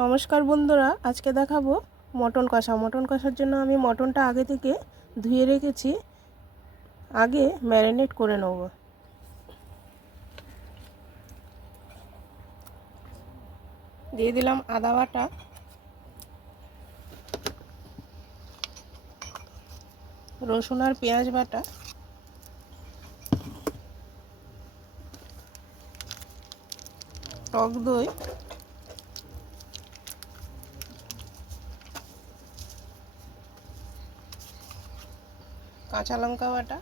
নমস্কার বন্ধুরা, আজকে দেখাবো মটন কষা। মটন কষার জন্য আমি মটনটা আগে থেকে ধুয়ে রেখেছি। আগে ম্যারিনেট করে নেব। দিয়ে দিলাম আদা বাটা। রসুন আর পেঁয়াজ বাটা। টক দই। কাঁচা লঙ্কা বাটা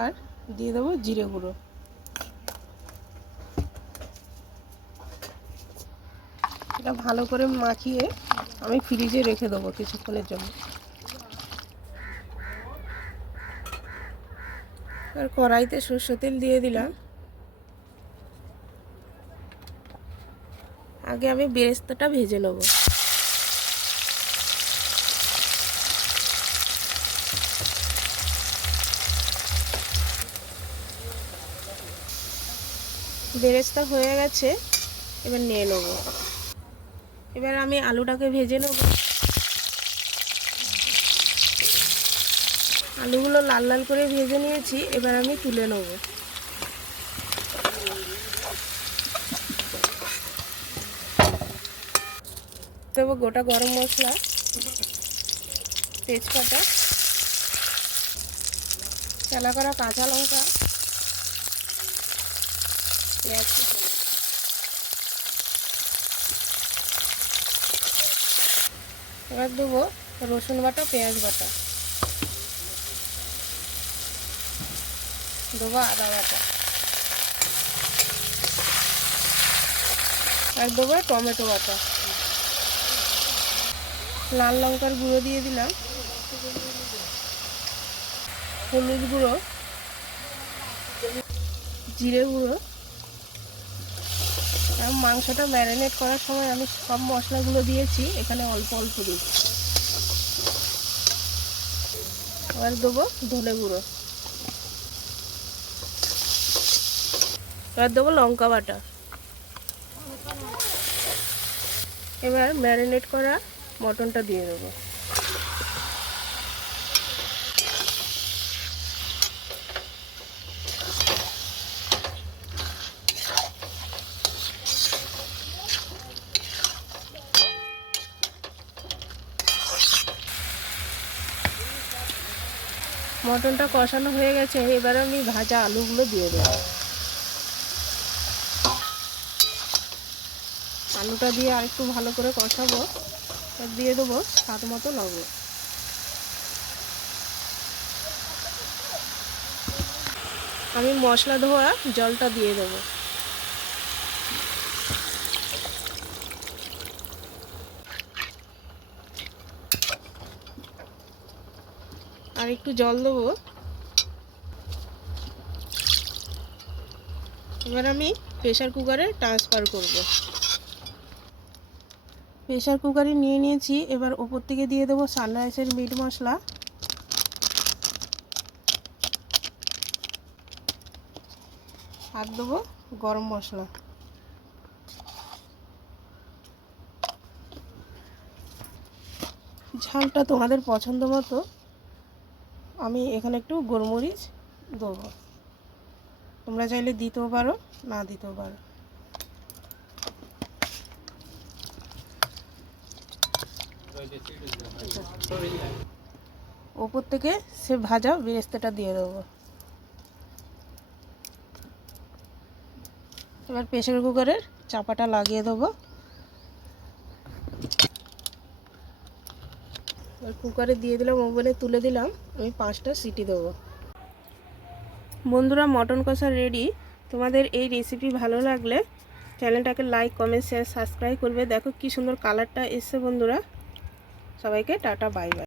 আর দিয়ে দেবো জিরে গুঁড়ো। এটা ভালো করে মাখিয়ে আমি ফ্রিজে রেখে দেবো কিছুক্ষণের জন্য। আর কড়াইতে সর্ষে তেল দিয়ে দিলাম। আগে আমি বেরেস্তাটা ভেজে নেব। বেরেস্তা হয়ে গেছে, এবার নিয়ে নেব এবার আমি আলুটাকে ভেজে নেব আলুগুলো লাল লাল করে ভেজে নিয়েছি, এবার আমি তুলে নেব দেবো গোটা গরম মশলা, তেজপাতা, চালা করা কাঁচা লঙ্কা। এবার দেবো রসুন বাটা, পেঁয়াজ বাটা। দেবো আদা বাটা। আর দেবো টমেটো বাটা। লাল লঙ্কার গুঁড়ো দিয়ে দিলাম। হলুদ গুঁড়ো। জিরে গুঁড়ো। আর মাংসটা ম্যারিনেট করার সময় আমি সব মশলাগুলো দিয়েছি, এখানে অল্প অল্প দিচ্ছি। এবার দেবো ধনে গুঁড়ো। এবার দেবো লঙ্কা বাটা। এবার ম্যারিনেট করা মটনটা দিয়ে দেবো। মটনটা কষানো হয়ে গেছে, এবার আমি ভাজা আলুগুলো দিয়ে দেব। আলুটা দিয়ে আর একটু ভালো করে কষাবো দিয়ে দেবো স্বাদ মতো লবণ। আমি মশলা ধোয়া জলটা দিয়ে দেবো। আর একটু জল দেবো। এবার আমি প্রেশার কুকারে ট্রান্সফার করব। প্রেশার কুকারে নিয়ে নিয়েছি, এবার ওপর থেকে দিয়ে দেবো সানরাইসের মিট মশলা। আর দেবো গরম মশলা। ঝালটা তোমাদের পছন্দ মতো। আমি এখানে একটু গোলমরিচ দেবো। তোমরা চাইলে দিতেও পারো, না দিতেও পারো। ওপর থেকে সে ভাজা বেরেস্তাটা দিয়ে দেবো। এবার প্রেশার কুকারের চাপাটা লাগিয়ে দেবো। এবার কুকারে দিয়ে দিলাম, ওভেনে তুলে দিলাম। আমি পাঁচটা সিটি দেবো। বন্ধুরা, মটন কষা রেডি তোমাদের এই রেসিপি ভালো লাগলে চ্যানেলটাকে লাইক কমেন্ট শেয়ার সাবস্ক্রাইব করবে। দেখো কি সুন্দর কালারটা এসছে বন্ধুরা। সবাইকে টাটা বাই বাই